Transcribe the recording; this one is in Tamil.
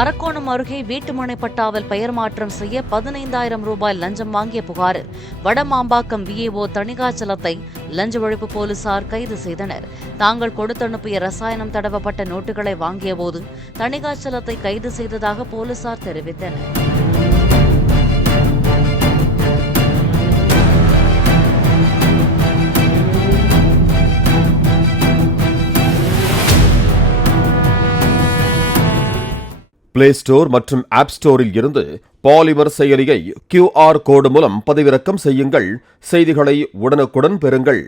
அரக்கோணம் அருகே வீட்டுமனை பட்டாவில் பெயர் மாற்றம் செய்ய 15,000 ரூபாய் லஞ்சம் வாங்கிய புகாரில் வடமாம்பாக்கம் விஏஓ தணிகாச்சலத்தை லஞ்ச ஒழிப்பு போலீசார் கைது செய்தனர். தாங்கள் கொடுத்தனுப்பிய ரசாயனம் தடவப்பட்ட நோட்டுகளை வாங்கியபோது தணிகாச்சலத்தை கைது செய்ததாக போலீசார் தெரிவித்தனர். பிளே ஸ்டோர் மற்றும் ஆப் ஸ்டோரில் இருந்து பாலிமர் செயலியை QR கோடு மூலம் பதிவிறக்கம் செய்யுங்கள். செய்திகளை உடனுக்குடன் பெறுங்கள்.